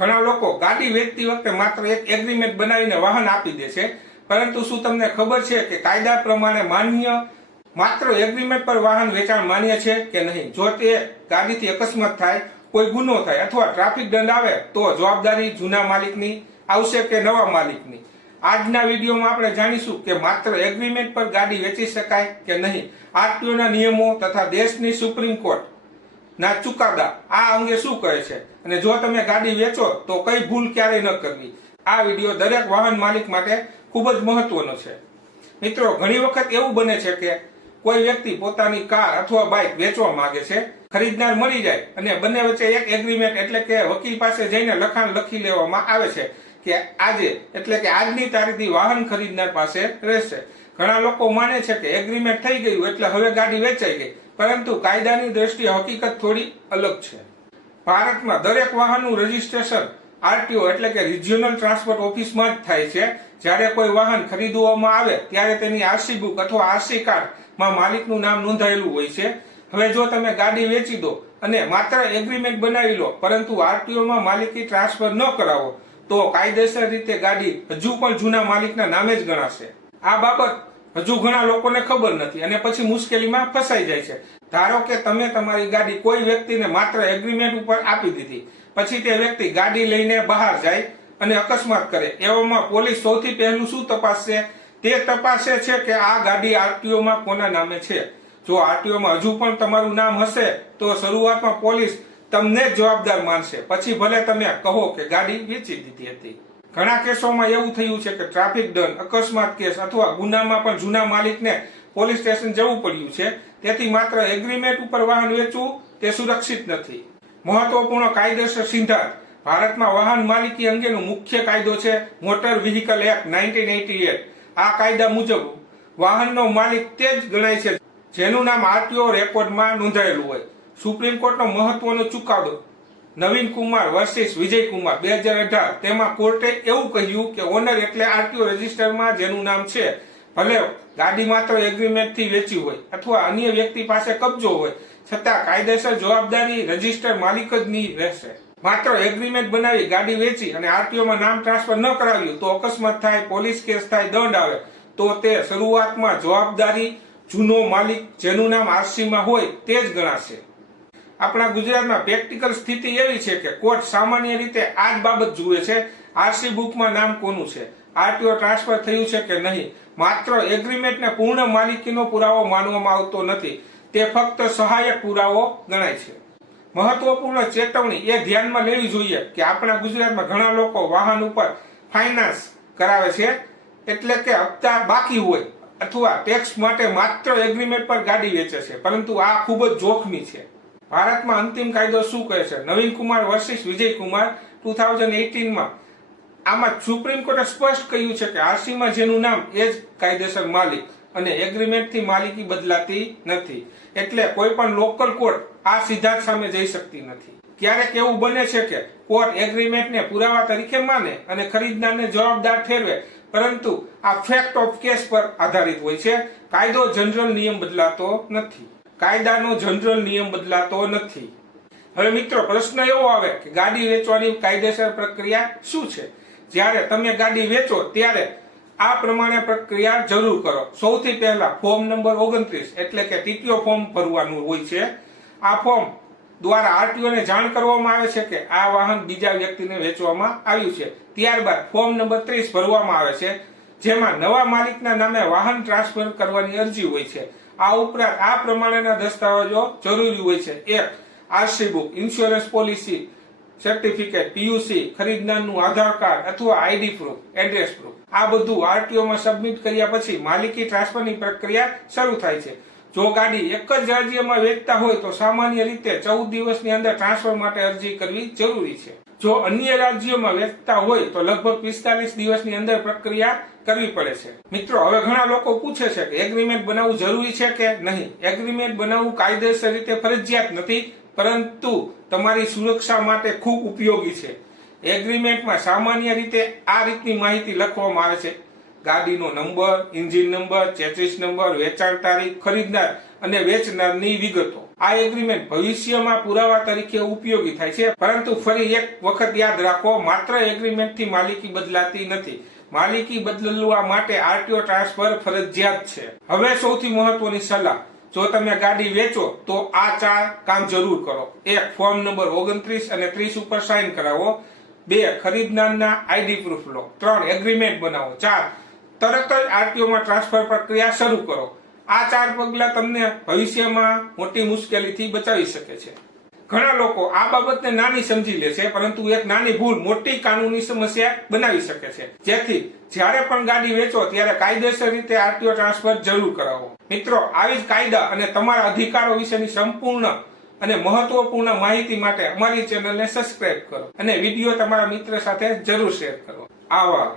ઘણા લોકો ગાડી વેચતી વખતે માત્ર એક એગ્રીમેન્ટ બનાવીને વાહન આપી દે છે, પરંતુ શું તમને ખબર છે કે કાયદા પ્રમાણે માત્ર એગ્રીમેન્ટ પર વાહન વેચાણ માન્ય છે કે નહીં? જો તે ગાડીથી અકસ્માત થાય, કોઈ ગુનો થાય અથવા ટ્રાફિક દંડ આવે તો જવાબદારી જૂના માલિકની આવશે કે નવા માલિકની? આજના વિડીયોમાં આપણે જાણીશું કે માત્ર એગ્રીમેન્ટ પર ગાડી વેચી શકાય કે નહીં, આરટીઓના નિયમો તથા દેશની સુપ્રીમ કોર્ટ ના ચુકાદા આ અંગે શું કહે છે, અને જો તમે ગાડી વેચો તો કઈ ભૂલ ક્યારેય ન કરવી. આ વિડીયો દરેક વાહન માલિક માટે ખૂબ જ મહત્વનો છે. મિત્રો, ઘણી વખત એવું બને છે કે કોઈ વ્યક્તિ પોતાની કાર અથવા બાઇક વેચવા માંગે છે, ખરીદનાર મળી જાય અને બંને વચ્ચે એક એગ્રીમેન્ટ એટલે કે વકીલ પાસે જઈને લખાણ લખી લેવામાં આવે છે કે આજની તારીખથી વાહન ખરીદનાર પાસે રહેશે. ઘણા લોકો માને છે કે એગ્રીમેન્ટ થઈ ગયું એટલે હવે ગાડી વેચાઈ ગઈ, પરંતુ કાયદાની દ્રષ્ટિએ હકીકત થોડી અલગ છે. ભારતમાં દરેક વાહનનું રજીસ્ટ્રેશન આરટીઓ એટલે કે રિજિયોનલ ટ્રાન્સપોર્ટ ઓફિસમાં જ થાય છે. જ્યારે કોઈ વાહન ખરીદવામાં આવે ત્યારે તેની આરસી બુક અથવા આરસી કાર્ડમાં માલિકનું નામ નોંધાયેલું હોય છે. હવે જો તમે ગાડી વેચી દો અને માત્ર એગ્રીમેન્ટ બનાવી લો પરંતુ આરટીઓમાં માલિકી ટ્રાન્સફર ન કરાવો તો કાયદેસર રીતે ગાડી હજુ પણ જૂના માલિકના નામે જ ગણાશે. આ બાબત હજુ ઘણા લોકોને ખબર નથી અને પછી મુશ્કેલીમાં ફસાઈ જાય છે. ધારો કે તમે તમારી ગાડી કોઈ વ્યક્તિને માત્ર એગ્રીમેન્ટ ઉપર આપી દીધી, પછી તે વ્યક્તિ ગાડી લઈને બહાર જાય અને અકસ્માત કરે. એવામાં પોલીસ સૌથી પહેલું શું તપાસશે? તે તપાસે છે કે આ ગાડી આરટીઓમાં કોના નામે છે. જો આરટીઓમાં હજુ પણ તમારું નામ હશે તો શરૂઆતમાં પોલીસ તમને જ જવાબદાર માનશે, પછી ભલે તમે કહો કે ગાડી વેચી દીધી હતી. ઘણા કેસોમાં એવું થયું છે કે ટ્રાફિક દંડ, અકસ્માત કેસ અથવા ગુનામાં પણ જૂના માલિકને પોલીસ સ્ટેશન જવું પડ્યું છે. તેથી માત્ર એગ્રીમેન્ટ ઉપર વાહન વેચવું તે સુરક્ષિત નથી. મહત્વપૂર્ણ કાયદેસર સિદ્ધાંત: ભારતમાં વાહન માલિકી અંગેનો મુખ્ય કાયદો છે મોટર વ્હીકલ એક્ટ 1988. આ કાયદા મુજબ વાહનનો માલિક તે જ ગણાય છે જેનું નામ આરટીઓ રેકોર્ડમાં નોંધાયેલું હોય. સુપ્રીમ કોર્ટનો મહત્વનો ચુકાદો નવીન કુમાર વર્સિસ વિજય કુમાર 2018, તેમાં કોર્ટે એવું કહ્યું કે ઓનર એટલે આરટીઓ રજિસ્ટરમાં જેનું નામ છે, ભલે ગાડી માત્ર એગ્રીમેન્ટથી વેચી હોય અથવા અન્ય વ્યક્તિ પાસે કબજો હોય, છતાં કાયદેસર જવાબદારી રજિસ્ટર માલિક જ ની રહેશે. માત્ર એગ્રીમેન્ટ બનાવી ગાડી વેચી અને આરટીઓમાં નામ ટ્રાન્સફર ન કરાવ્યું તો અકસ્માત થાય, પોલીસ કેસ થાય, દંડ આવે તો તે શરૂઆતમાં જવાબદારી જૂનો માલિક જેનું નામ આરસીમાં હોય તે જ ગણાશે. આપણા ગુજરાતમાં પ્રેક્ટિકલ સ્થિતિ એવી છે કે કોર્ટ સામાન્ય રીતે આ જ બાબત જુએ છે: આરસી બુકમાં નામ કોનું છે, આરટીઓ ટ્રાન્સફર થયું છે કે નહીં. માત્ર એગ્રીમેન્ટને પૂર્ણ માલિકીનો પુરાવો માનવામાં આવતો નથી, તે ફક્ત સહાયક પુરાવો ગણાય છે. મહત્વપૂર્ણ ચેતવણી એ ધ્યાનમાં લેવી જોઈએ કે આપણા ગુજરાતમાં ઘણા લોકો વાહન ઉપર ફાઇનાન્સ કરાવે છે, એટલે કે હપ્તા બાકી હોય અથવા ટેક્સ માટે માત્ર એગ્રીમેન્ટ પર ગાડી વેચે છે, પરંતુ આ ખૂબ જ જોખમી છે. ભારતમાં અંતિમ કાયદો શું કહે છે? નવીન કુમાર વર્સિસ વિજય કુમાર 2018માં આમાં સુપ્રીમ કોર્ટે સ્પષ્ટ કહ્યું છે કે આરસીમાં જેનું નામ એ જ કાયદેસર માલિક અને એગ્રીમેન્ટથી માલિકી બદલાતી નથી. એટલે કોઈ પણ લોકલ કોર્ટ આ સિદ્ધાંત સામે જઈ શકતી નથી. ક્યારેક એવું બને છે કે કોર્ટ એગ્રીમેન્ટને પુરાવા તરીકે માને અને ખરીદનારને જવાબદાર ઠેરવે, પરંતુ આ ફેક્ટ ઓફ કેસ પર આધારિત હોય છે. કાયદાનો જનરલ નિયમ બદલાતો નથી. હવે મિત્રો, પ્રશ્ન એવો આવે કે ગાડી વેચવાની કાયદેસર પ્રક્રિયા શું છે? જ્યારે તમે ગાડી વેચો ત્યારે આ પ્રમાણે પ્રક્રિયા જરૂર કરો. સૌથી પહેલા ફોર્મ નંબર 29 એટલે કે ટીટીઓ ફોર્મ ભરવાનું હોય છે. આ ફોર્મ દ્વારા આરટીઓને જાણ કરવામાં આવે છે કે આ વાહન બીજા વ્યક્તિને વેચવામાં આવ્યું છે. ત્યારબાદ ફોર્મ નંબર 30 ભરવામાં આવે છે, જેમાં નવા માલિકના નામે વાહન ટ્રાન્સફર કરવાની અરજી હોય છે. આ ઉપરાંત આ પ્રમાણેના દસ્તાવેજો જરૂરી હોય છે: 1. RC book, insurance policy certificate, PUC, ખરીદનારનું આધાર કાર્ડ અથવા આઈડી પ્રૂફ, એડ્રેસ પ્રૂફ. આ બધું આરટીઓમાં સબમિટ કર્યા પછી માલિકી ટ્રાન્સફરની પ્રક્રિયા શરૂ થાય છે. જો ગાડી એક જ રાજ્યમાં વેચતા હોય તો સામાન્ય રીતે 14 દિવસની અંદર ટ્રાન્સફર માટે અરજી કરવી જરૂરી છે. જો અન્ય રાજ્યોમાં વેચતા હોય તો લગભગ 45 દિવસની અંદર પ્રક્રિયા કરવી પડે છે. મિત્રો, હવે ઘણા લોકો પૂછે છે કે એગ્રીમેન્ટ બનાવવું જરૂરી છે કે નહીં. એગ્રીમેન્ટ બનાવવું કાયદેસર રીતે ફરજિયાત નથી, પરંતુ તમારી સુરક્ષા માટે ખૂબ ઉપયોગી છે. એગ્રીમેન્ટમાં સામાન્ય રીતે આ રીતની માહિતી લખવામાં આવે છે: ગાડીનો number, engine number, chassis number, વેચાણ તારીખ, ખરીદનાર અને વેચનારની વિગતો. આ એગ્રીમેન્ટ ભવિષ્યમાં પુરાવા તરીકે ઉપયોગી થાય છે, પરંતુ ફરી એક વખત યાદ રાખો, માત્ર એગ્રીમેન્ટથી માલિકી બદલાતી નથી. માલિકી બદલવા માટે આરટીઓ ટ્રાન્સફર ફરજિયાત છે. હવે સૌથી મહત્વની સલાહ, જો તમે ગાડી વેચો તો આ 4 કામ જરૂર કરો. 1. ફોર્મ નંબર 29 અને 30 ઉપર સાઇન કરાવો. 2. ખરીદનારના આઈડી પ્રૂફ લો. 3. એગ્રીમેન્ટ બનાવો. 4. તરત જ આરટીઓમાં ટ્રાન્સફર પ્રક્રિયા શરૂ કરો. આ 4 પગલા તમને ભવિષ્યમાં મોટી મુશ્કેલીથી બચાવી શકે છે. ઘણા લોકો આ બાબતને નાની સમજી લે છે, પરંતુ એક નાની ભૂલ મોટી કાનૂની સમસ્યા બનાવી શકે છે. જેથી જ્યારે પણ ગાડી વેચો ત્યારે કાયદેસર રીતે આરટીઓ ટ્રાન્સફર જરૂર કરાવો. મિત્રો, આવી જ કાયદા અને તમારા અધિકારો વિશેની સંપૂર્ણ અને મહત્વપૂર્ણ માહિતી માટે અમારી ચેનલને સબસ્ક્રાઇબ કરો અને વિડીયો તમારા મિત્ર સાથે જરૂર શેર કરો. આભાર.